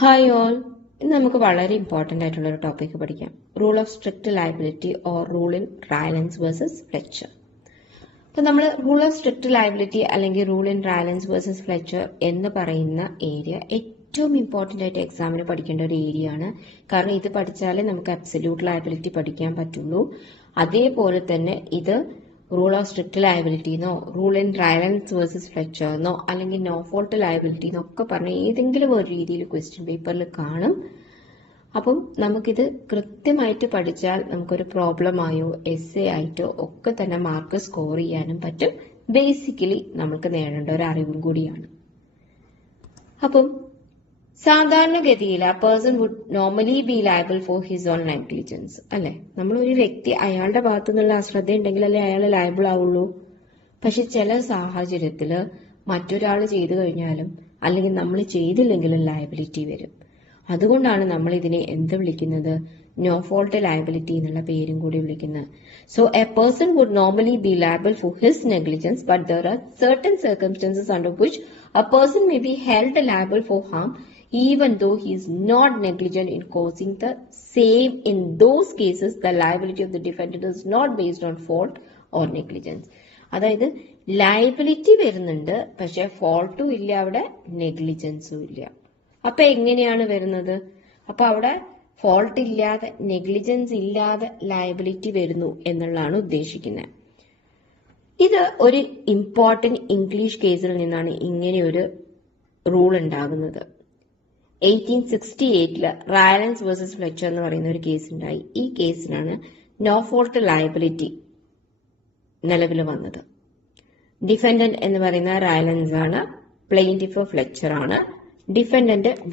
Hi all, ഇന്ന് നമുക്ക് വളരെ ഇമ്പോർട്ടൻ്റ് ആയിട്ടുള്ള ഒരു ടോപ്പിക് പഠിക്കാം. Rule of strict liability or rule in Rylands versus Fletcher. അപ്പോൾ നമ്മൾ റൂൾ ഓഫ് സ്ട്രിക്റ്റ് ലയബിലിറ്റി അല്ലെങ്കിൽ rule in Rylands versus Fletcher എന്ന് പറയുന്ന ഏരിയ ഏറ്റവും ഇമ്പോർട്ടൻ്റ് ആയിട്ട് എക്സാമിന് പഠിക്കേണ്ട ഒരു ഏരിയ ആണ്. കാരണം ഇത് പഠിച്ചാലേ നമുക്ക് അബ്സല്യൂട്ട് ലയബിലിറ്റി പഠിക്കാൻ പറ്റുള്ളൂ. അതേപോലെ തന്നെ ഇത് റൂൾ ഓഫ് സ്ട്രിക്റ്റ് ലയബിലിറ്റി എന്നോ rule in Rylands versus Fletcher എന്നോ അല്ലെങ്കിൽ നോ ഫോൾട്ട് ലയബിലിറ്റി എന്നൊക്കെ പറഞ്ഞ ഏതെങ്കിലും ഒരു രീതിയിൽ ക്വസ്റ്റ്യൻ പേപ്പറിൽ കാണും. അപ്പം നമുക്കിത് കൃത്യമായിട്ട് പഠിച്ചാൽ നമുക്കൊരു പ്രോബ്ലമായോ എസ്സേ ആയിട്ടോ ഒക്കെ തന്നെ മാർക്ക് സ്കോർ ചെയ്യാനും പറ്റും. ബേസിക്കലി നമുക്ക് നേടേണ്ട ഒരു അറിവും കൂടിയാണ്. അപ്പം സാധാരണഗതിയിൽ ആ person would normally be liable for his own negligence അല്ലെ. നമ്മൾ ഒരു വ്യക്തി അയാളുടെ ഭാഗത്തു നിന്നുള്ള അശ്രദ്ധ ഉണ്ടെങ്കിൽ അല്ലെ അയാൾ ലയബിൾ ആവുള്ളൂ. പക്ഷെ ചില സാഹചര്യത്തിൽ മറ്റൊരാൾ ചെയ്തു കഴിഞ്ഞാലും അല്ലെങ്കിൽ നമ്മൾ ചെയ്തില്ലെങ്കിലും ലയബിലിറ്റി വരും. അതുകൊണ്ടാണ് നമ്മൾ ഇതിനെ എന്ത് വിളിക്കുന്നത്, നോ ഫോൾട്ട് ലയബിലിറ്റി എന്നുള്ള പേരും കൂടി വിളിക്കുന്നത്. So a person would normally be liable for his negligence but there are certain circumstances under which a person may be held liable for harm even though he is not negligent in causing the same. In those cases, the liability of the defendant is not based on fault or negligence. അതായത് liability വരുന്നുണ്ട്, പക്ഷെ ഫോൾട്ടും ഇല്ല, അവിടെ നെഗ്ലിജൻസും ഇല്ല. അപ്പൊ എങ്ങനെയാണ് വരുന്നത്? അപ്പൊ അവിടെ ഫോൾട്ട് ഇല്ലാതെ നെഗ്ലിജൻസ് ഇല്ലാതെ ലയബിലിറ്റി വരുന്നു എന്നുള്ളതാണ് ഉദ്ദേശിക്കുന്നത്. ഇത് ഒരു ഇമ്പോർട്ടന്റ് ഇംഗ്ലീഷ് കേസിൽ നിന്നാണ് ഇങ്ങനെ ഒരു റൂൾ ഉണ്ടാകുന്നത്. 1868 റയലൻസ് വേഴ്സസ് ഫ്ലെച്ചർ എന്ന് പറയുന്ന ഒരു കേസ് ഉണ്ടായി. ഈ കേസിനാണ് നോ ഫോൾട്ട് ലയബിലിറ്റി നിലവിൽ വന്നത്. ഡിഫൻഡന്റ് എന്ന് പറയുന്ന റയലൻസ് ആണ്, പ്ലെയിന്റിഫ് ഫ്ലെച്ചർ ആണ്.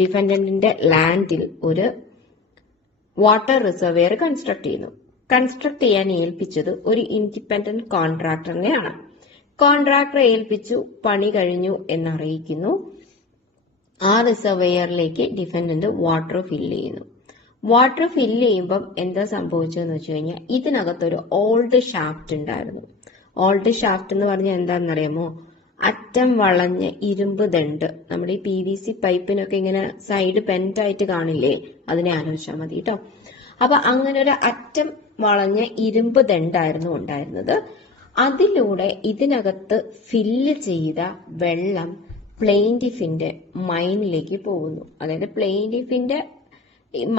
ഡിഫൻഡന്റിന്റെ ലാൻഡിൽ ഒരു വാട്ടർ റിസർവെയർ കൺസ്ട്രക്ട് ചെയ്യുന്നു. കൺസ്ട്രക്ട് ചെയ്യാൻ ഏൽപ്പിച്ചത് ഒരു ഇൻഡിപെൻഡന്റ് കോൺട്രാക്ടറിനെയാണ്. കോൺട്രാക്ടറെ ഏൽപ്പിച്ചു, പണി കഴിഞ്ഞു എന്നറിയിക്കുന്നു. ആ റിസർവെയറിലേക്ക് ഡിഫൻഡന്റ് വാട്ടർ ഫില്ല് ചെയ്യുന്നു. വാട്ടർ ഫില്ല് ചെയ്യുമ്പം എന്താ സംഭവിച്ചതെന്ന് വെച്ച് കഴിഞ്ഞാൽ ഇതിനകത്തൊരു ഓൾഡ് ഷാഫ്റ്റ് ഉണ്ടായിരുന്നു. ഓൾഡ് ഷാഫ്റ്റ് എന്ന് പറഞ്ഞാൽ എന്താണെന്നറിയാമോ? അറ്റം വളഞ്ഞ ഇരുമ്പ് ദണ്ട്. നമ്മുടെ ഈ PVC പൈപ്പിനൊക്കെ ഇങ്ങനെ സൈഡ് പെൻറ്റായിട്ട് കാണില്ലേ, അതിനെ ആലോചിച്ചാൽ മതി കേട്ടോ. അപ്പൊ അങ്ങനെ ഒരു അറ്റം വളഞ്ഞ ഇരുമ്പ് ദണ്ടായിരുന്നു ഉണ്ടായിരുന്നത്. അതിലൂടെ ഇതിനകത്ത് ഫില്ല് ചെയ്ത വെള്ളം പ്ലെയിന്റിഫിന്റെ മൈനിലേക്ക് പോകുന്നു. അതായത് പ്ലെയിന്റിഫിന്റെ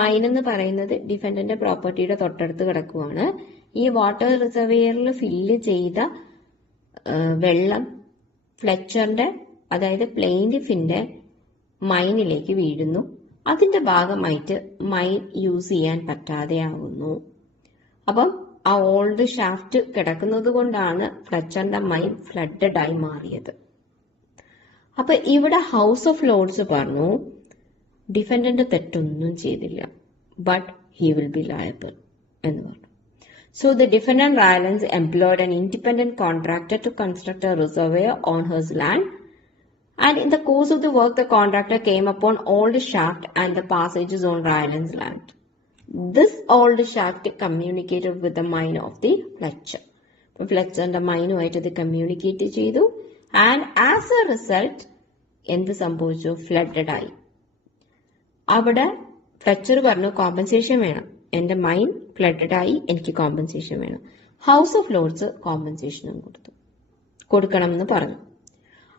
മൈൻ എന്ന് പറയുന്നത് ഡിഫൻഡന്റ് പ്രോപ്പർട്ടിയുടെ തൊട്ടടുത്ത് കിടക്കുവാണ്. ഈ വാട്ടർ റിസർവെയറിൽ ഫില്ല് ചെയ്ത വെള്ളം ഫ്ലെച്ചറിന്റെ അതായത് പ്ലെയിന്റിഫിന്റെ മൈനിലേക്ക് വീഴുന്നു. അതിന്റെ ഭാഗമായിട്ട് മൈൻ യൂസ് ചെയ്യാൻ പറ്റാതെ ആവുന്നു. അപ്പം ആ ഓൾഡ് ഷാഫ്റ്റ് കിടക്കുന്നത് കൊണ്ടാണ് ഫ്ലെച്ചറിന്റെ മൈൻ ഫ്ലഡഡ് ആയി മാറിയത്. അപ്പൊ ഇവിടെ ഹൗസ് ഓഫ് ലോർഡ്സ് പറഞ്ഞു ഡിഫൻഡന്റ് തെറ്റൊന്നും ചെയ്തില്ല, but he will be liable എന്ന് പറഞ്ഞു. So the defendant Rylance employed an independent contractor to construct a reservoir on his land, and in the course of the work the contractor came upon old shaft and the passages on Rylance land. This old shaft communicated with the mine of the Fletcher. ഫ്ലെച്ചറിന്റെ മൈനുമായിട്ട് ഇത് communicate ചെയ്തു. And as A result എന്ത് സംഭവിച്ചു? Flooded ആയി. അവിടെ Fletcher പറഞ്ഞു compensation വേണം, എന്റെ mine flooded ആയി, എനിക്ക് കോമ്പൻസേഷൻ വേണം. ഹൗസ് ഓഫ് ലോർഡ്സ് കോമ്പൻസേഷനും കൊടുക്കണം എന്ന് പറഞ്ഞു.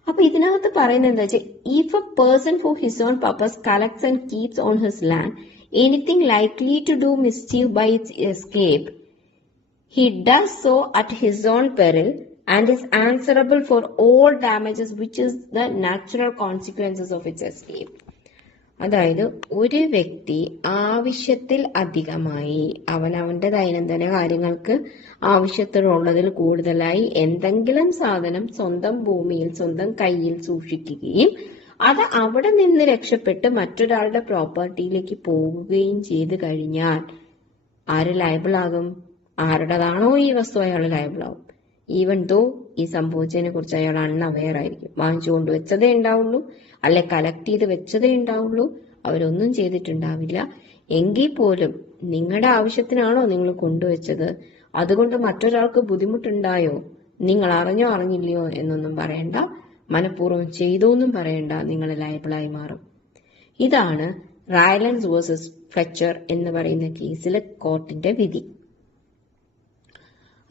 അപ്പൊ ഇതിനകത്ത് പറയുന്നത് എന്താ വെച്ചാൽ, if a person for his own purpose collects and keeps on his land anything likely to do mischief by its escape, he does so at his own peril and is answerable for all damages which is the natural consequences of its escape. അതായത് ഒരു വ്യക്തി ആവശ്യത്തിൽ അധികമായി അവനവന്റെ ദൈനംദിന കാര്യങ്ങൾക്ക് ആവശ്യത്തിനുള്ളതിൽ കൂടുതലായി എന്തെങ്കിലും സാധനം സ്വന്തം ഭൂമിയിൽ സ്വന്തം കയ്യിൽ സൂക്ഷിക്കുകയും അത് അവിടെ നിന്ന് രക്ഷപ്പെട്ട് മറ്റൊരാളുടെ പ്രോപ്പർട്ടിയിലേക്ക് പോകുകയും ചെയ്തു കഴിഞ്ഞാൽ ആര് ലയബിൾ ആകും? ആരുടേതാണോ ഈ വസ്തു അയാൾ ലയബിൾ ആവും. ഈവൻ ദോ ഈ സംഭവിച്ചതിനെ കുറിച്ച് അയാൾ അൺഅവെയർ ആയിരിക്കും. വാങ്ങിച്ചു കൊണ്ടുവച്ചതേ ഉണ്ടാവുള്ളൂ, അല്ലെ കളക്ട് ചെയ്ത് വെച്ചതേ ഉണ്ടാവുള്ളൂ, അവരൊന്നും ചെയ്തിട്ടുണ്ടാവില്ല. എങ്കിൽ പോലും നിങ്ങളുടെ ആവശ്യത്തിനാണോ നിങ്ങൾ കൊണ്ടുവച്ചത്, അതുകൊണ്ട് മറ്റൊരാൾക്ക് ബുദ്ധിമുട്ടുണ്ടായോ, നിങ്ങൾ അറിഞ്ഞോ അറിഞ്ഞില്ലയോ എന്നൊന്നും പറയണ്ട, മനഃപൂർവ്വം ചെയ്തോന്നും പറയണ്ട, നിങ്ങൾ ലയബിളായി മാറും. ഇതാണ് റൈലൻഡ്സ് വേഴ്സസ് ഫ്ലെച്ചർ എന്ന് പറയുന്ന കേസിൽ കോർട്ടിന്റെ വിധി.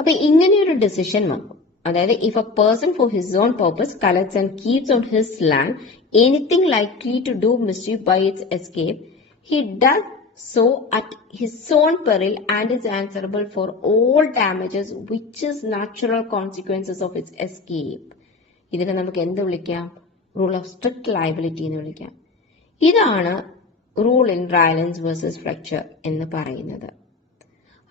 അപ്പൊ ഇങ്ങനെയൊരു ഡിസിഷൻ വന്നു. അതായത് if a person for his own purpose collects and keeps on his land anything likely to do mischief by its escape he does so at his own peril and is answerable for all damages which is natural consequences of its escape. ഇതിനെ നമുക്ക് എന്ത് വിളിക്കാം? Rule of strict liability എന്ന് വിളിക്കാം. ഇതാണ് rule in Rylands versus Fletcher എന്ന് പറയുന്നത്.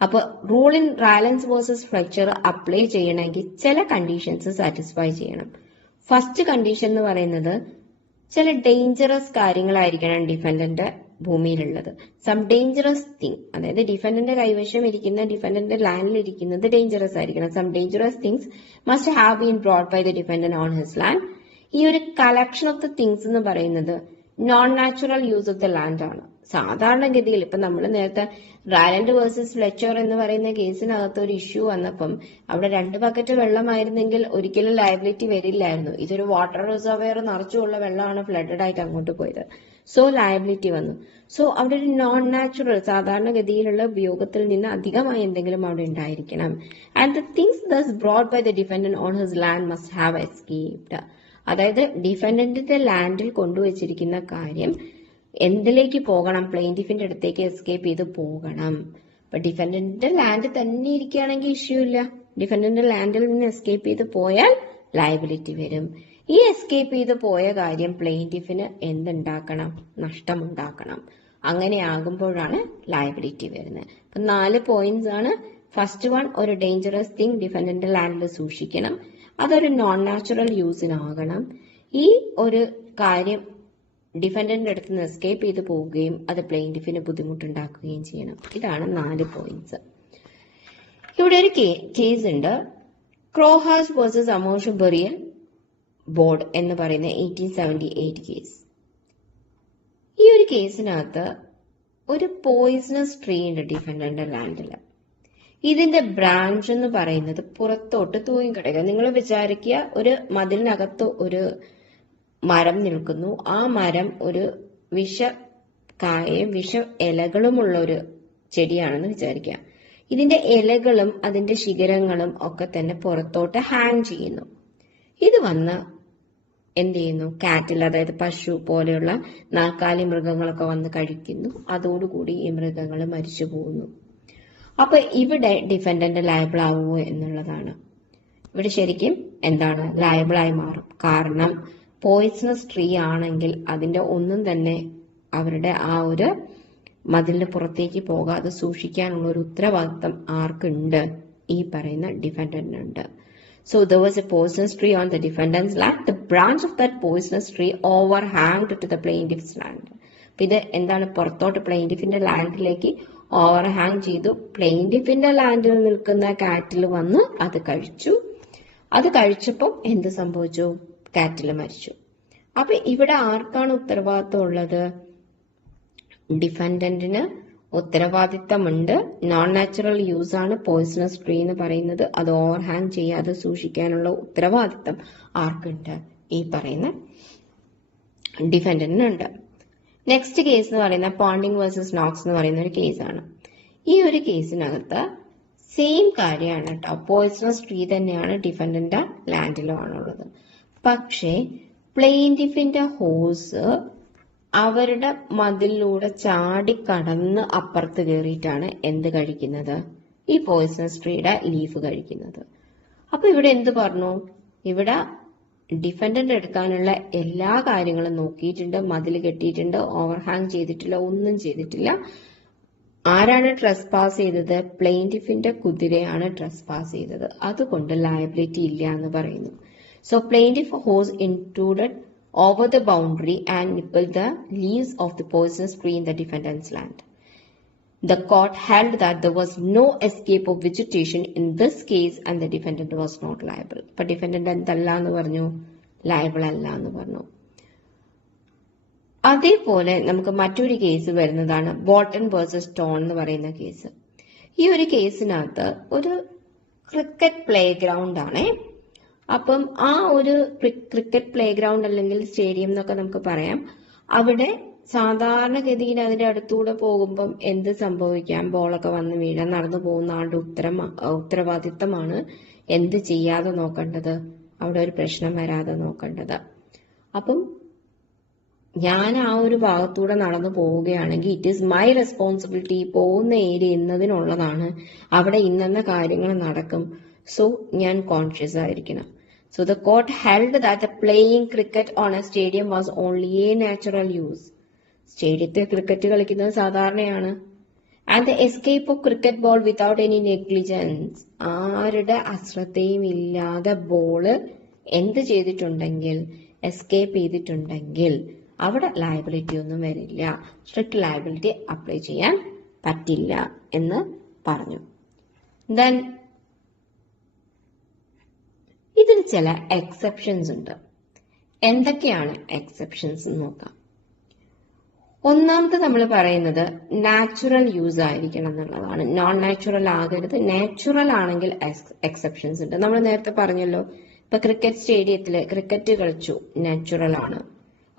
അപ്പൊ rule in Rylands versus Fletcher apply ചെയ്യണമെങ്കിൽ ചില കണ്ടീഷൻസ് സാറ്റിസ്ഫൈ ചെയ്യണം. ഫസ്റ്റ് കണ്ടീഷൻ എന്ന് പറയുന്നത് ചില ഡേഞ്ചറസ് കാര്യങ്ങളായിരിക്കണം ഡിഫൻഡന്റ് ഭൂമിയിലുള്ളത്. സം ഡേഞ്ചറസ് തിങ്, അതായത് ഡിഫൻഡന്റ് കൈവശം ഇരിക്കുന്ന ഡിഫൻഡന്റ് ലാൻഡിൽ ഇരിക്കുന്നത് ഡേഞ്ചറസ് ആയിരിക്കണം. Some dangerous things must have been brought by the defendant on his land. ഈ ഒരു കളക്ഷൻ ഓഫ് ദ തിങ്സ് എന്ന് പറയുന്നത് non natural use of the land ആണ്. സാധാരണഗതിയിൽ ഇപ്പൊ നമ്മൾ നേരത്തെ റൈലൻഡ് വേഴ്സസ് ഫ്ലെച്ചർ എന്ന് പറയുന്ന കേസിനകത്ത് ഒരു ഇഷ്യൂ വന്നപ്പം അവിടെ 2 ബക്കറ്റ് വെള്ളമായിരുന്നെങ്കിൽ ഒരിക്കലും ലയബിലിറ്റി വരില്ലായിരുന്നു. ഇതൊരു വാട്ടർ റിസർവെയർ നിറച്ചുള്ള വെള്ളമാണ് ഫ്ലഡഡ് ആയിട്ട് അങ്ങോട്ട് പോയത്. സോ ലയബിലിറ്റി വന്നു. സോ അവിടെ ഒരു നോൺ നാച്ചുറൽ സാധാരണഗതിയിലുള്ള ഉപയോഗത്തിൽ നിന്ന് അധികമായി എന്തെങ്കിലും അവിടെ ഉണ്ടായിരിക്കണം. And the things thus brought by the defendant on his land must have escaped. അതായത് ഡിഫൻഡന്റിന്റെ ലാൻഡിൽ കൊണ്ടുവച്ചിരിക്കുന്ന കാര്യം എന്തിലേക്ക് പോകണം? പ്ലെയിന്റിഫിന്റെ അടുത്തേക്ക് എസ്കേപ്പ് ചെയ്ത് പോകണം. അപ്പൊ ഡിഫൻഡന്റിന്റെ ലാൻഡ് തന്നെ ഇരിക്കുകയാണെങ്കിൽ ഇഷ്യൂ ഇല്ല. ഡിഫൻഡന്റിന്റെ ലാൻഡിൽ നിന്ന് എസ്കേപ്പ് ചെയ്ത് പോയാൽ ലയബിലിറ്റി വരും. ഈ എസ്കേപ്പ് ചെയ്ത് പോയ കാര്യം പ്ലെയിന്റിഫിന് എന്തുണ്ടാക്കണം? നഷ്ടമുണ്ടാക്കണം. അങ്ങനെ ആകുമ്പോഴാണ് ലയബിലിറ്റി വരുന്നത്. അപ്പൊ 4 പോയിന്റ്സ് ആണ്. ഫസ്റ്റ് വൺ, ഒരു ഡേഞ്ചറസ് തിങ് ഡിഫൻഡന്റ് ലാൻഡിൽ സൂക്ഷിക്കണം. അതൊരു നോൺ നാച്ചുറൽ യൂസിനാകണം. ഈ ഒരു കാര്യം ഡിഫൻഡന്റിന്റെ അടുത്ത് നിന്ന് എസ്കേപ്പ് ചെയ്ത് പോവുകയും അത് പ്ലെയിന്റിഫിന് ബുദ്ധിമുട്ടുണ്ടാക്കുകയും ചെയ്യണം. ഇതാണ് 4 പോയിന്റ്സ്. ഇവിടെ ഒരു കേസ് ഉണ്ട്, ക്രോഹാസ് വേഴ്സസ് അമോഷ ബറിയൽ ബോർഡ് എന്ന് പറയുന്ന 1878 കേസ്. ഈ ഒരു കേസിനകത്ത് ഒരു പോയിസണസ് ട്രീ ഉണ്ട് ഡിഫൻഡന്റ് ലാൻഡില്. ഇതിന്റെ ബ്രാഞ്ച് എന്ന് പറയുന്നത് പുറത്തോട്ട് തൂങ്ങിക്കിടക്കുക. നിങ്ങൾ വിചാരിക്കുക, ഒരു മതിലിനകത്ത് ഒരു മരം നിൽക്കുന്നു. ആ മരം ഒരു വിഷ ഇലകളുമുള്ള ഒരു ചെടിയാണെന്ന് വിചാരിക്കുക. ഇതിന്റെ ഇലകളും അതിന്റെ ശിഖരങ്ങളും ഒക്കെ തന്നെ പുറത്തോട്ട് ഹാങ് ചെയ്യുന്നു. ഇത് വന്ന് എന്ത് ചെയ്യുന്നു? കാറ്റിൽ, അതായത് പശു പോലെയുള്ള 4 മൃഗങ്ങളൊക്കെ വന്ന് കഴിക്കുന്നു. അതോടുകൂടി ഈ മൃഗങ്ങൾ മരിച്ചു പോകുന്നു. അപ്പൊ ഇവിടെ ഡിഫൻഡന്റ് ലയബിൾ ആവുമോ എന്നുള്ളതാണ്. ഇവിടെ ശരിക്കും എന്താണ്? ലയബിളായി മാറും. കാരണം പോയിസണസ് ട്രീ ആണെങ്കിൽ അതിന്റെ ഒന്നും തന്നെ അവരുടെ ആ ഒരു മതിലിന് പുറത്തേക്ക് പോകാതെ സൂക്ഷിക്കാനുള്ള ഒരു ഉത്തരവാദിത്തം ആർക്കുണ്ട്? ഈ പറയുന്ന ഡിഫൻഡന്റിനുണ്ട്. So there was a poisonous tree on the defendant's land. The branch of that poisonous tree overhanged to the plaintiff's land. ഇത് എന്താണ്? പുറത്തോട്ട് പ്ലെയിന്റിഫിന്റെ ലാൻഡിലേക്ക് ഓവർഹാങ് ചെയ്തു. പ്ലെയിന്റിഫിന്റെ ലാൻഡിൽ നിൽക്കുന്ന കാറ്റിൽ വന്ന് അത് കഴിച്ചു. അത് കഴിച്ചപ്പോൾ എന്ത് സംഭവിച്ചു? കാറ്റിൽ മരിച്ചു. അപ്പൊ ഇവിടെ ആർക്കാണ് ഉത്തരവാദിത്തം ഉള്ളത്? ഡിഫൻഡന്റിന് ഉത്തരവാദിത്തമുണ്ട്. നോൺ നാച്ചുറൽ യൂസ് ആണ് പോയിസണസ് ട്രീ എന്ന് പറയുന്നത്. അത് ഓവർഹാങ് ചെയ്യാതെ സൂക്ഷിക്കാനുള്ള ഉത്തരവാദിത്തം ആർക്കുണ്ട്? ഈ പറയുന്ന ഡിഫൻഡന്റിനുണ്ട്. നെക്സ്റ്റ് കേസ് എന്ന് പറയുന്ന പോണ്ടിങ് വേഴ്സസ് നോക്സ് എന്ന് പറയുന്ന ഒരു കേസാണ്. ഈ ഒരു കേസിനകത്ത് സെയിം കാര്യമാണ് കേട്ടോ. പോയിസണസ് ട്രീ തന്നെയാണ് ഡിഫൻഡന്റ് ലാൻഡിലും ആണുള്ളത്. പക്ഷേ പ്ലെയിന്റിഫിന്റെ ഹോഴ്സ് അവരുടെ മതിലൂടെ ചാടി കടന്ന് അപ്പുറത്ത് കയറിയിട്ടാണ് എന്ത് കഴിക്കുന്നത്? ഈ പോയിസണസ് ട്രീയുടെ ലീഫ് കഴിക്കുന്നത്. അപ്പൊ ഇവിടെ എന്ത് പറഞ്ഞു? ഇവിടെ ഡിഫൻഡന്റ് എടുക്കാനുള്ള എല്ലാ കാര്യങ്ങളും നോക്കിയിട്ടുണ്ട്. മതിൽ കെട്ടിയിട്ടുണ്ട്, ഓവർഹാങ് ചെയ്തിട്ടില്ല, ഒന്നും ചെയ്തിട്ടില്ല. ആരാണ് ട്രസ് പാസ് ചെയ്തത്? പ്ലെയിന്റിഫിന്റെ കുതിരയാണ് ട്രസ് പാസ് ചെയ്തത്. അതുകൊണ്ട് ലയബിലിറ്റി ഇല്ല എന്ന് പറയുന്നു. So plaintiff horse intruded over the boundary and nibbled the leaves of the poisonous tree in the defendant's land. The court held that there was no escape of vegetation in this case and the defendant was not liable. But defendant എന്തല്ല എന്ന് പറഞ്ഞു? Liable അല്ല എന്ന് പറഞ്ഞു. അതേപോലെ നമുക്ക് മറ്റൊരു case വരുന്നതാണ് ബോൾട്ടൺ വേഴ്സസ് ടോൺ എന്ന് പറയുന്ന കേസ്. ഈ ഒരു കേസിനകത്ത് ഒരു ക്രിക്കറ്റ് പ്ലേ ഗ്രൗണ്ട് ആണ്. അപ്പം ആ ഒരു ക്രിക്കറ്റ് പ്ലേ ഗ്രൗണ്ട് അല്ലെങ്കിൽ സ്റ്റേഡിയം എന്നൊക്കെ നമുക്ക് പറയാം. അവിടെ സാധാരണഗതിയിൽ അതിന്റെ അടുത്തൂടെ പോകുമ്പം എന്ത് സംഭവിക്കാം? ബോളൊക്കെ വന്ന് വീഴാൻ നടന്നു പോകുന്ന ആളുടെ ഉത്തരവാദിത്തമാണ് എന്ത് ചെയ്യാതെ നോക്കേണ്ടത്, അവിടെ ഒരു പ്രശ്നം വരാതെ നോക്കേണ്ടത്. അപ്പം ഞാൻ ആ ഒരു ഭാഗത്തൂടെ നടന്നു പോവുകയാണെങ്കിൽ ഇറ്റ് ഈസ് മൈ റെസ്പോൺസിബിലിറ്റി. പോകുന്ന ഏരിയ ഇന്നതിനുള്ളതാണ്, അവിടെ ഇന്ന കാര്യങ്ങൾ നടക്കും. സോ ഞാൻ കോൺഷ്യസ് ആയിരിക്കണം. So the court held that the playing cricket on a stadium was only a natural use. സ്റ്റേഡിയത്തിൽ ക്രിക്കറ്റ് കളിക്കുന്നത് സാധാരണയാണ്. And the escape of cricket ball without any negligence, ആരുടെ അശ്രദ്ധയും ഇല്ലാതെ ബോള് എന്ത് ചെയ്തിട്ടുണ്ടെങ്കിൽ, എസ്കേപ്പ് ചെയ്തിട്ടുണ്ടെങ്കിൽ അവിടെ ലയബിലിറ്റി ഒന്നും വരില്ല, സ്ട്രിക്റ്റ് ലയബിലിറ്റി അപ്ലൈ ചെയ്യാൻ പറ്റില്ല എന്ന് പറഞ്ഞു. ദെൻ ഇതിന് ചില എക്സെപ്ഷൻസ് ഉണ്ട്. എന്തൊക്കെയാണ് എക്സെപ്ഷൻസ് എന്ന് നോക്കാം. ഒന്നാമത്തെ നമ്മൾ പറയുന്നത് നാച്ചുറൽ യൂസ് ആയിരിക്കണം എന്നുള്ളതാണ്. നോൺ നാച്ചുറൽ ആകരുത്. നാച്ചുറൽ ആണെങ്കിൽ എക്സെപ്ഷൻസ് ഉണ്ട്. നമ്മൾ നേരത്തെ പറഞ്ഞല്ലോ, ഇപ്പൊ ക്രിക്കറ്റ് സ്റ്റേഡിയത്തില് ക്രിക്കറ്റ് കളിച്ചു, നാച്ചുറൽ ആണ്.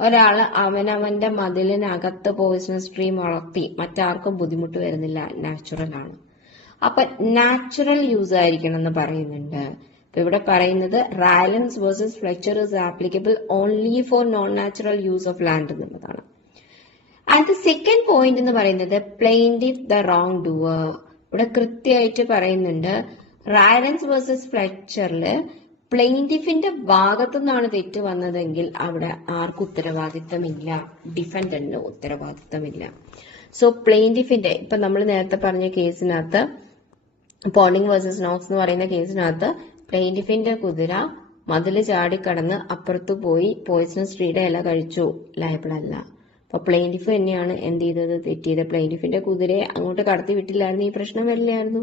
ഒരാള് അവനവന്റെ മതിലിനകത്ത് പോയിസണസ് സ്ട്രീം വളർത്തി, മറ്റാർക്കും ബുദ്ധിമുട്ട് വരുന്നില്ല, നാച്ചുറൽ ആണ്. അപ്പൊ നാച്ചുറൽ യൂസ് ആയിരിക്കണം എന്ന് പറയുന്നുണ്ട്. ഇപ്പൊ ഇവിടെ പറയുന്നത് Rylands versus Fletcher is applicable only for non natural use of land എന്നുള്ളതാണ്. ആൻഡ് സെക്കൻഡ് പോയിന്റ് എന്ന് പറയുന്നത് പ്ലെയിൻറ്റിഫ് ദ റോങ് ഡൂവർ. ഇവിടെ കൃത്യമായിട്ട് പറയുന്നുണ്ട്, റയലൻസ് വേഴ്സസ് ഫ്ലെച്ചറില് പ്ലെയിൻറ്റിഫിന്റെ ഭാഗത്തു നിന്നാണ് തെറ്റ് വന്നതെങ്കിൽ അവിടെ ആർക്കും ഉത്തരവാദിത്തമില്ല, ഡിഫൻഡന്റിന് ഉത്തരവാദിത്തമില്ല. സോ പ്ലെയിൻറ്റിഫിന്റെ, ഇപ്പൊ നമ്മൾ നേരത്തെ പറഞ്ഞ കേസിനകത്ത്, പോണ്ടിങ് വേഴ്സസ് നോക്സ് എന്ന് പറയുന്ന കേസിനകത്ത് പ്ലെയിൻറ്റിഫിന്റെ കുതിര മതില് ചാടിക്കടന്ന് അപ്പുറത്ത് പോയി പോയിസണസ് ട്രീയുടെ ഇല കഴിച്ചു, ലയബിൾ അല്ല. അപ്പൊ പ്ലെയിൻറ്റിഫ് തന്നെയാണ് എന്ത് ചെയ്തത്, തെറ്റിയത്. പ്ലെയിൻറ്റിഫിന്റെ കുതിരയെ അങ്ങോട്ട് കടത്തി വിട്ടില്ലായിരുന്നു, ഈ പ്രശ്നം വരില്ലായിരുന്നു.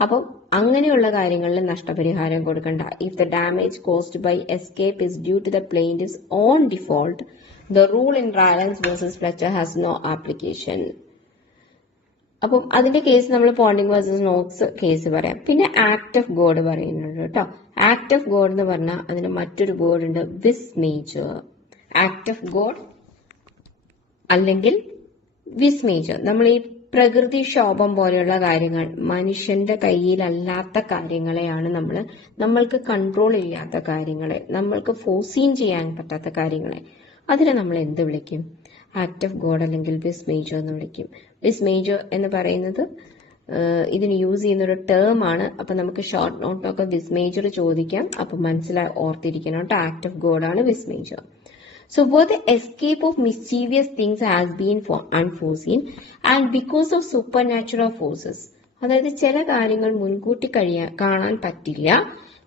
അപ്പം അങ്ങനെയുള്ള കാര്യങ്ങളിൽ നഷ്ടപരിഹാരം കൊടുക്കണ്ട. If the damage caused by escape is due to the plaintiffs on default, the rule in Rylands versus Fletcher has no application. അപ്പം അതിന്റെ കേസ് നമ്മൾ പോണ്ടിങ് വേഴ്സസ് നോക്സ് കേസ് പറയാം. പിന്നെ ആക്ട് ഓഫ് ഗോഡ് പറയുന്നുണ്ട് കേട്ടോ. ആക്ട് ഓഫ് ഗോഡ് എന്ന് പറഞ്ഞാൽ അതിന് മറ്റൊരു വേർഡ് ഉണ്ട്, വിസ് മേജർ. ആക്ട് ഓഫ് ഗോഡ് അല്ലെങ്കിൽ വിസ് മേജർ. നമ്മൾ ഈ പ്രകൃതിക്ഷോഭം പോലെയുള്ള കാര്യങ്ങൾ, മനുഷ്യന്റെ കയ്യിലല്ലാത്ത കാര്യങ്ങളെയാണ് നമ്മൾക്ക് കൺട്രോൾ ഇല്ലാത്ത കാര്യങ്ങളെ, നമ്മൾക്ക് ഫോഴ്സീൻ ചെയ്യാൻ പറ്റാത്ത കാര്യങ്ങളെ, അതിനെ നമ്മൾ എന്ത് വിളിക്കും? ആക്ട് ഓഫ് ഗോഡ് അല്ലെങ്കിൽ വിസ് മേജർ എന്ന് വിളിക്കും. വിസ് മേജർ എന്ന് പറയുന്നത് ഇതിന് യൂസ് ചെയ്യുന്ന ഒരു ടേം ആണ്. അപ്പൊ നമുക്ക് ഷോർട്ട് നോട്ടിനൊക്കെ വിസ് മേജർ ചോദിക്കാം. അപ്പൊ മനസ്സിലായി ഓർത്തിരിക്കണം കേട്ടോ, ആക്ട് ഓഫ് ഗോഡ് ആണ് വിസ് major. So where the escape of mischievous things has been unforeseen and because of supernatural forces, അതായത് ചില കാര്യങ്ങൾ മുൻകൂട്ടി കാണാൻ പറ്റില്ല,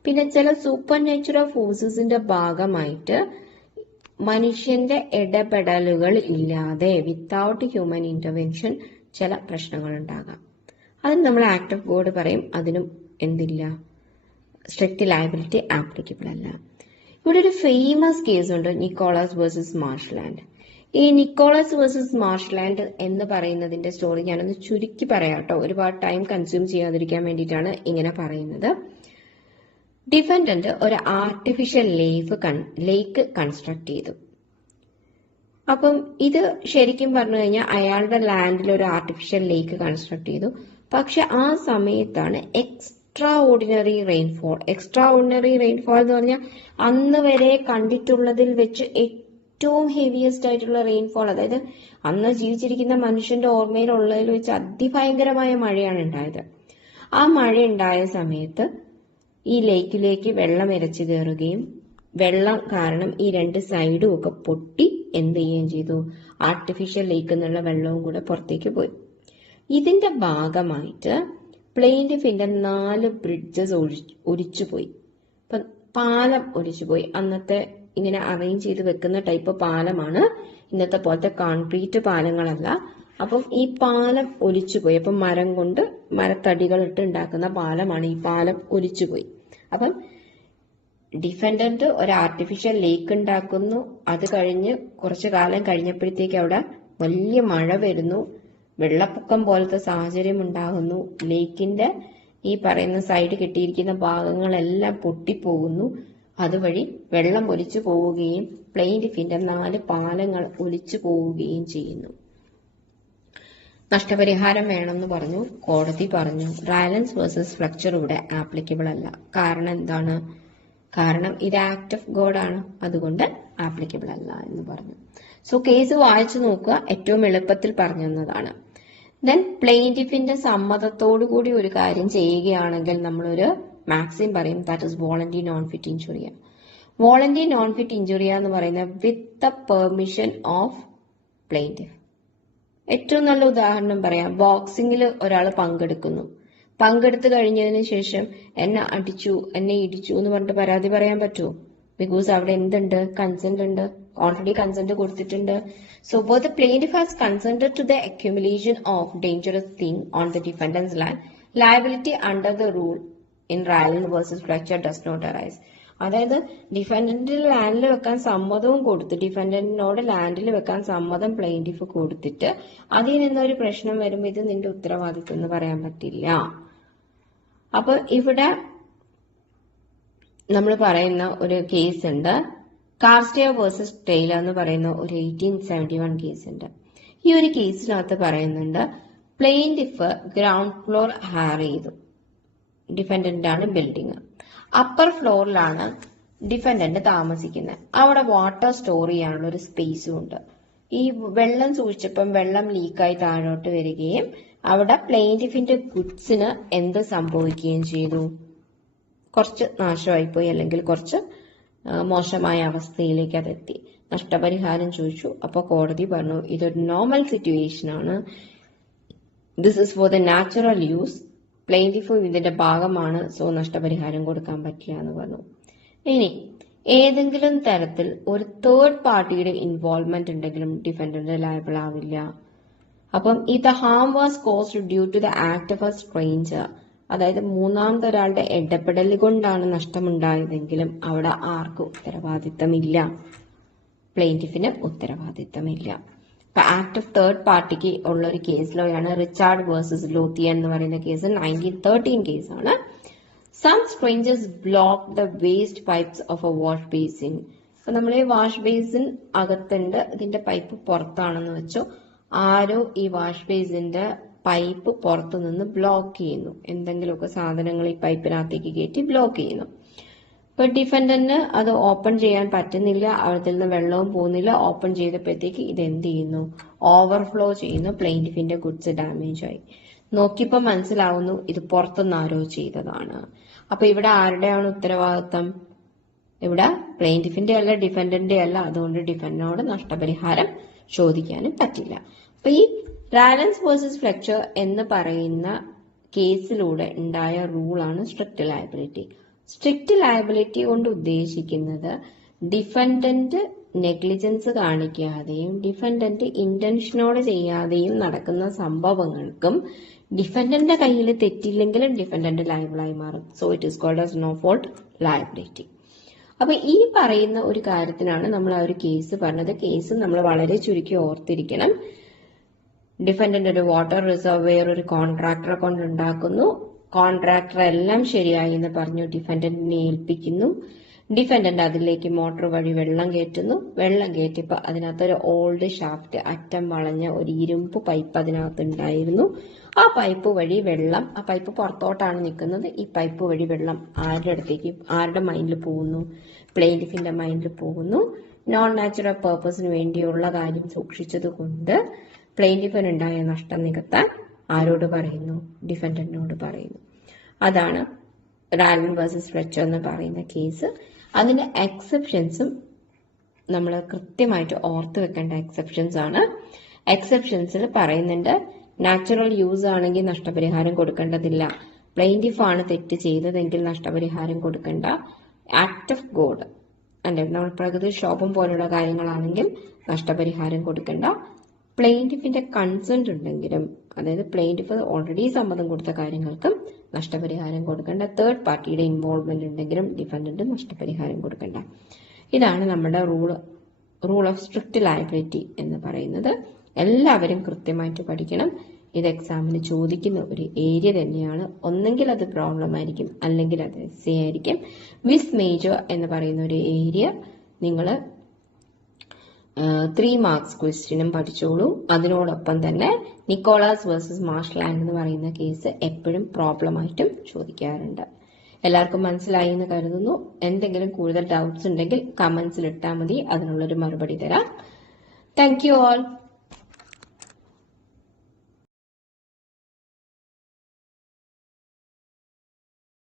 പിന്നെ ചില സൂപ്പർ നാച്ചുറൽ ഫോഴ്സസിന്റെ ഭാഗമായിട്ട് മനുഷ്യന്റെ ഇടപെടലുകൾ ഇല്ലാതെ, വിത്തൗട്ട് ഹ്യൂമൻ ഇന്റർവെൻഷൻ ചില പ്രശ്നങ്ങൾ ഉണ്ടാകാം. അതിന് നമ്മൾ ആക്ട് ഓഫ് ഗോഡ് പറയും. അതിനും എന്തില്ല, സ്ട്രിക്റ്റ് ലയബിലിറ്റി ആപ്ലിക്കബിൾ അല്ല. ഇവിടെ ഒരു ഫേമസ് കേസ് ഉണ്ട്, നിക്കോളാസ് വേഴ്സസ് മാർഷ്ലാൻഡ്. ഈ നിക്കോളാസ് വേഴ്സസ് മാർഷ്ലാൻഡ് എന്ന് പറയുന്നതിന്റെ സ്റ്റോറി ഞാനൊന്ന് ചുരുക്കി പറയാം കേട്ടോ, ഒരുപാട് ടൈം കൺസ്യൂം ചെയ്യാതിരിക്കാൻ വേണ്ടിയിട്ടാണ് ഇങ്ങനെ പറയുന്നത്. ഡിഫൻഡന്റ് ഒരു ആർട്ടിഫിഷ്യൽ ലേക്ക് കൺസ്ട്രക്ട് ചെയ്തു. അപ്പം ഇത് ശരിക്കും പറഞ്ഞു കഴിഞ്ഞാൽ അയാളുടെ ലാൻഡിൽ ഒരു ആർട്ടിഫിഷ്യൽ ലേക്ക് കൺസ്ട്രക്ട് ചെയ്തു. പക്ഷെ ആ സമയത്താണ് എക്സ്ട്രാ ഓർഡിനറി റെയിൻഫോൾ എന്ന് പറഞ്ഞാൽ അന്ന് വരെ കണ്ടിട്ടുള്ളതിൽ വെച്ച് ഏറ്റവും ഹെവിയസ്റ്റ് ആയിട്ടുള്ള റെയിൻഫോൾ, അതായത് അന്ന് ജീവിച്ചിരിക്കുന്ന മനുഷ്യന്റെ ഓർമ്മയിലുള്ളതിൽ വെച്ച് അതിഭയങ്കരമായ മഴയാണ് ഉണ്ടായത്. ആ മഴ ഉണ്ടായ സമയത്ത് ഈ ലേക്കിലേക്ക് വെള്ളം ഇരച്ചു കയറുകയും വെള്ളം കാരണം ഈ രണ്ട് സൈഡും ഒക്കെ പൊട്ടി എന്ത് ചെയ്യുകയും ചെയ്തു, ആർട്ടിഫിഷ്യൽ ലേക്ക് എന്നുള്ള വെള്ളവും കൂടെ പുറത്തേക്ക് പോയി. ഇതിന്റെ ഭാഗമായിട്ട് പ്ലെയിൻറ്റിഫിന്റെ 4 ബ്രിഡ്ജസ് ഒലിച്ചുപോയി. ഇപ്പൊ പാലം ഒലിച്ചുപോയി. അന്നത്തെ ഇങ്ങനെ അറേഞ്ച് ചെയ്ത് വെക്കുന്ന ടൈപ്പ് പാലമാണ്, ഇന്നത്തെ പോലത്തെ കോൺക്രീറ്റ് പാലങ്ങളല്ല. അപ്പം ഈ പാലം ഒലിച്ചുപോയി. അപ്പം മരം കൊണ്ട് മരത്തടികൾ ഇട്ട് ഉണ്ടാക്കുന്ന പാലമാണ്. ഈ പാലം ഒലിച്ചുപോയി. അപ്പം ഡിഫൻഡന്റ് ഒരു ആർട്ടിഫിഷ്യൽ ലേക്ക് ഉണ്ടാക്കുന്നു. അത് കഴിഞ്ഞ് കുറച്ചു കാലം കഴിഞ്ഞപ്പോഴത്തേക്ക് അവിടെ വലിയ മഴ വരുന്നു, വെള്ളപ്പൊക്കം പോലത്തെ സാഹചര്യം ഉണ്ടാകുന്നു. ലേക്കിന്റെ ഈ പറയുന്ന സൈഡ് കെട്ടിയിരിക്കുന്ന ഭാഗങ്ങളെല്ലാം പൊട്ടിപ്പോകുന്നു. അതുവഴി വെള്ളം ഒലിച്ചു പോവുകയും പ്ലെയിന്റിഫിന്റെ 4 പാലങ്ങൾ ഒലിച്ചു പോവുകയും ചെയ്യുന്നു. നഷ്ടപരിഹാരം വേണമെന്ന് പറഞ്ഞു. കോടതി പറഞ്ഞു റയലൻസ് വേഴ്സസ് ഫ്ലെക്ചർ ഇവിടെ ആപ്ലിക്കബിൾ അല്ല. കാരണം എന്താണ്? കാരണം ഇത് ആക്ട് ഓഫ് ഗോഡ് ആണ്, അതുകൊണ്ട് ആപ്ലിക്കബിൾ അല്ല എന്ന് പറഞ്ഞു. സോ കേസ് വായിച്ചു നോക്കുക, ഏറ്റവും എളുപ്പത്തിൽ പറഞ്ഞു തന്നതാണ്. ദെൻ പ്ലെയിന്റിഫിന്റെ സമ്മതത്തോടുകൂടി ഒരു കാര്യം ചെയ്യുകയാണെങ്കിൽ നമ്മളൊരു മാക്സിം പറയും, ദാറ്റ് ഇസ് വോളണ്ടറി നോൺ ഫിറ്റ് ഇഞ്ചുറിയ. വോളണ്ടറി നോൺ ഫിറ്റ് ഇഞ്ചുറിയ എന്ന് പറയുന്നത് with the permission of plaintiff. ഏറ്റവും നല്ല ഉദാഹരണം പറയാം, ബോക്സിംഗിൽ ഒരാൾ പങ്കെടുത്തു കഴിഞ്ഞതിന് ശേഷം എന്നെ അടിച്ചു, എന്നെ ഇടിച്ചു എന്ന് പറഞ്ഞിട്ട് പരാതി പറയാൻ പറ്റുമോ? ബിക്കോസ് അവിടെ എന്തുണ്ട്? കൺസെന്റ് ഉണ്ട്, ഓൾറെഡി കൺസെന്റ് കൊടുത്തിട്ടുണ്ട്. So both the plaintiff has consented to the accumulation of dangerous thing on the defendant's land. Liability under the rule in Rylands versus Fletcher does not arise. അതായത് defendant ലാൻഡിൽ വെക്കാൻ സമ്മതവും കൊടുത്ത്, ഡിഫൻഡന്റിനോട് ലാൻഡിൽ വെക്കാൻ സമ്മതം പ്ലെയിന്റിഫ് കൊടുത്തിട്ട് അതിൽ നിന്നൊരു പ്രശ്നം വരുമ്പോൾ ഇത് നിന്റെ ഉത്തരവാദിത്വം എന്ന് പറയാൻ പറ്റില്ല. അപ്പൊ ഇവിടെ നമ്മൾ പറയുന്ന ഒരു കേസ് ഉണ്ട്, കാർസ്റ്റിയ വേഴ്സസ് ടൈലർ എന്ന് പറയുന്ന ഒരു 1871 കേസ് ഉണ്ട്. ഈ ഒരു കേസിനകത്ത് പറയുന്നുണ്ട് പ്ലെയിന്റിഫ് ഗ്രൗണ്ട് ഫ്ലോർ ഹയർ ചെയ്തു, ഡിഫൻഡന്റ് ആണ് ബിൽഡിംഗ്, അപ്പർ ഫ്ലോറിലാണ് ഡിഫൻഡന്റ് താമസിക്കുന്നത്. അവിടെ വാട്ടർ സ്റ്റോർ ചെയ്യാനുള്ള ഒരു സ്പേസും ഉണ്ട്. ഈ വെള്ളം സൂക്ഷിച്ചപ്പം വെള്ളം ലീക്കായി താഴോട്ട് വരികയും അവിടെ പ്ലെയിന്റിഫിന്റെ ഗുഡ്സിന് എന്ത് സംഭവിക്കുകയും ചെയ്തു? കുറച്ച് നാശമായിപ്പോയി, അല്ലെങ്കിൽ കുറച്ച് മോശമായ അവസ്ഥയിലേക്ക് അതെത്തി. നഷ്ടപരിഹാരം ചോദിച്ചു. അപ്പൊ കോടതി പറഞ്ഞു ഇതൊരു നോർമൽ സിറ്റുവേഷൻ ആണ്, this is for the natural use, plaintiff ഇതിന്റെ ഭാഗമാണ്, സോ നഷ്ടപരിഹാരം കൊടുക്കാൻ പറ്റില്ല എന്ന് പറഞ്ഞു. ഇനി ഏതെങ്കിലും തരത്തിൽ ഒരു തേർഡ് പാർട്ടിയുടെ ഇൻവോൾവ്മെന്റ് ഉണ്ടെങ്കിലും ഡിഫൻഡന്റ് ലയബിൾ ആവില്ല. അപ്പം ഇത് harm was caused due to the act of a stranger, അതായത് മൂന്നാമത്തെ ഒരാളുടെ ഇടപെടൽ കൊണ്ടാണ് നഷ്ടമുണ്ടായതെങ്കിലും അവിടെ ആർക്കും ഉത്തരവാദിത്തമില്ല, പ്ലെയിന്റിഫിന് ഉത്തരവാദിത്തമില്ല. അപ്പൊ ആക്ട് ഓഫ് തേർഡ് പാർട്ടിക്ക് ഉള്ള ഒരു കേസ് ലോയാണ് റിച്ചാർഡ് വേഴ്സസ് ലോത്തിയൻ എന്ന് പറയുന്ന കേസ്. 1913 കേസാണ്. Some strangers block the waste pipes of a wash basin. അപ്പൊ നമ്മൾ ഈ വാഷ് ബേസിൻ അകത്തുണ്ട്, ഇതിന്റെ പൈപ്പ് പുറത്താണെന്ന് വെച്ചോ, ആരോ ഈ വാഷ് ബേസിന്റെ പൈപ്പ് പുറത്തു നിന്ന് ബ്ലോക്ക് ചെയ്യുന്നു, എന്തെങ്കിലുമൊക്കെ സാധനങ്ങൾ ഈ പൈപ്പിനകത്തേക്ക് കയറ്റി ബ്ലോക്ക് ചെയ്യുന്നു. ഇപ്പൊ ഡിഫൻഡന്റിന് അത് ഓപ്പൺ ചെയ്യാൻ പറ്റുന്നില്ല, അവിടത്തിൽ നിന്ന് വെള്ളവും പോകുന്നില്ല. ഓപ്പൺ ചെയ്തപ്പോഴത്തേക്ക് ഇത് എന്ത് ചെയ്യുന്നു? ഓവർഫ്ലോ ചെയ്യുന്നു, പ്ലെയിന്റിഫിന്റെ ഗുഡ്സ് ഡാമേജ് ആയി. നോക്കിയപ്പോ മനസ്സിലാവുന്നു ഇത് പുറത്തുനിന്ന് ആരോ ചെയ്തതാണ്. അപ്പൊ ഇവിടെ ആരുടെയാണ് ഉത്തരവാദിത്തം? ഇവിടെ പ്ലെയിന്റിഫിന്റെ അല്ല, ഡിഫൻഡന്റെ അല്ല. അതുകൊണ്ട് ഡിഫൻഡിനോട് നഷ്ടപരിഹാരം ചോദിക്കാനും പറ്റില്ല. അപ്പൊ ഈ റയലൻസ് വേഴ്സസ് ഫ്ലെക്ചർ എന്ന് പറയുന്ന കേസിലൂടെ ഉണ്ടായ റൂളാണ് സ്ട്രിക്റ്റ് ലയബിലിറ്റി. സ്ട്രിക്റ്റ് ലയബിലിറ്റി കൊണ്ട് ഉദ്ദേശിക്കുന്നത് ഡിഫൻഡന്റ് നെഗ്ലിജൻസ് കാണിക്കാതെയും ഡിഫൻഡന്റ് ഇന്റൻഷനോടെ ചെയ്യാതെയും നടക്കുന്ന സംഭവങ്ങൾക്കും ഡിഫൻഡന്റിന്റെ കയ്യിൽ തെറ്റില്ലെങ്കിലും ഡിഫൻഡന്റ് ലയബിളായി മാറും. So it is called as no fault liability. അപ്പൊ ഈ പറയുന്ന ഒരു കാര്യത്തിനാണ് നമ്മൾ ആ ഒരു കേസ് പറഞ്ഞത്. കേസ് നമ്മൾ വളരെ ചുരുക്കി ഓർത്തിരിക്കണം. ഡിഫൻഡന്റ് ഒരു വാട്ടർ റിസർവെയർ ഒരു കോൺട്രാക്ടറെ കൊണ്ടുണ്ടാക്കുന്നു. കോൺട്രാക്ടർ എല്ലാം ശരിയായി എന്ന് പറഞ്ഞു ഡിഫൻഡന്റിനെ ഏൽപ്പിക്കുന്നു. ഡിഫൻഡന്റ് അതിലേക്ക് മോട്ടോർ വഴി വെള്ളം കയറ്റുന്നു. വെള്ളം കയറ്റിയപ്പോൾ അതിനകത്തൊരു ഓൾഡ് ഷാഫ്റ്റ്, അറ്റം വളഞ്ഞ ഒരു ഇരുമ്പ് പൈപ്പ് അതിനകത്ത് ഉണ്ടായിരുന്നു. ആ പൈപ്പ് വഴി വെള്ളം, ആ പൈപ്പ് പുറത്തോട്ടാണ് നിൽക്കുന്നത്. ഈ പൈപ്പ് വഴി വെള്ളം ആരുടെ അടുത്തേക്ക്, ആരുടെ മൈൻഡിൽ പോകുന്നു? പ്ലെയിന്റിഫിന്റെ മൈൻഡിൽ പോകുന്നു. നോൺ നാച്ചുറൽ പേർപ്പസിന് വേണ്ടിയുള്ള കാര്യം സൂക്ഷിച്ചത് കൊണ്ട് പ്ലെയിന്റിഫിനുണ്ടായ നഷ്ടം നികത്താൻ ആരോട് പറയുന്നു? ഡിഫൻഡന്റിനോട് പറയുന്നു. അതാണ് റയലൻസ് വേഴ്സസ് ഫ്ലെച്ചർ എന്ന് പറയുന്ന കേസ്. അതിന്റെ എക്സെപ്ഷൻസും നമ്മൾ കൃത്യമായിട്ട് ഓർത്ത് വെക്കേണ്ട എക്സെപ്ഷൻസ് ആണ്. എക്സെപ്ഷൻസിൽ പറയുന്നുണ്ട് നാച്ചുറൽ യൂസ് ആണെങ്കിൽ നഷ്ടപരിഹാരം കൊടുക്കേണ്ടതില്ല, പ്ലെയിന്റിഫ് ആണ് തെറ്റ് ചെയ്തതെങ്കിൽ നഷ്ടപരിഹാരം കൊടുക്കേണ്ട, ആക്ട് ഓഫ് ഗോഡ് അല്ലെ നമ്മൾ പ്രകൃതി ക്ഷോഭം പോലുള്ള കാര്യങ്ങളാണെങ്കിൽ നഷ്ടപരിഹാരം കൊടുക്കേണ്ട, പ്ലെയിന്റിഫിന്റെ കൺസെന്റ് ഉണ്ടെങ്കിലും, അതായത് പ്ലെയിന്റിഫ് ഓൾറെഡി സമ്മതം കൊടുത്ത കാര്യങ്ങൾക്കും നഷ്ടപരിഹാരം കൊടുക്കേണ്ട, തേർഡ് പാർട്ടിയുടെ ഇൻവോൾവ്മെന്റ് ഉണ്ടെങ്കിലും ഡിഫൻഡന്റ് നഷ്ടപരിഹാരം കൊടുക്കേണ്ട. ഇതാണ് നമ്മുടെ റൂൾ ഓഫ് സ്ട്രിക്റ്റ് ലയബിലിറ്റി എന്ന് പറയുന്നത്. എല്ലാവരും കൃത്യമായിട്ട് പഠിക്കണം. ഇത് എക്സാമിന് ചോദിക്കുന്ന ഒരു ഏരിയ തന്നെയാണ്. ഒന്നെങ്കിൽ അത് പ്രോബ്ലം ആയിരിക്കും, അല്ലെങ്കിൽ അത് എസ്സേ ആയിരിക്കും. വിസ് മേജർ എന്ന് പറയുന്ന ഒരു ഏരിയ നിങ്ങൾ 3 മാർക്സ് ക്വസ്റ്റ്യനും പഠിച്ചോളൂ. അതിനോടൊപ്പം തന്നെ നിക്കോളാസ് വേഴ്സസ് മാർഷ്ലാൻഡ് എന്ന് പറയുന്ന കേസ് എപ്പോഴും പ്രോബ്ലം ആയിട്ടും ചോദിക്കാറുണ്ട്. എല്ലാവർക്കും മനസ്സിലായി എന്ന് കരുതുന്നു. എന്തെങ്കിലും കൂടുതൽ ഡൗട്ട്സ് ഉണ്ടെങ്കിൽ കമന്റ്സിൽ ഇട്ടാൽ മതി, അതിനുള്ളൊരു മറുപടി തരാം. Thank you all.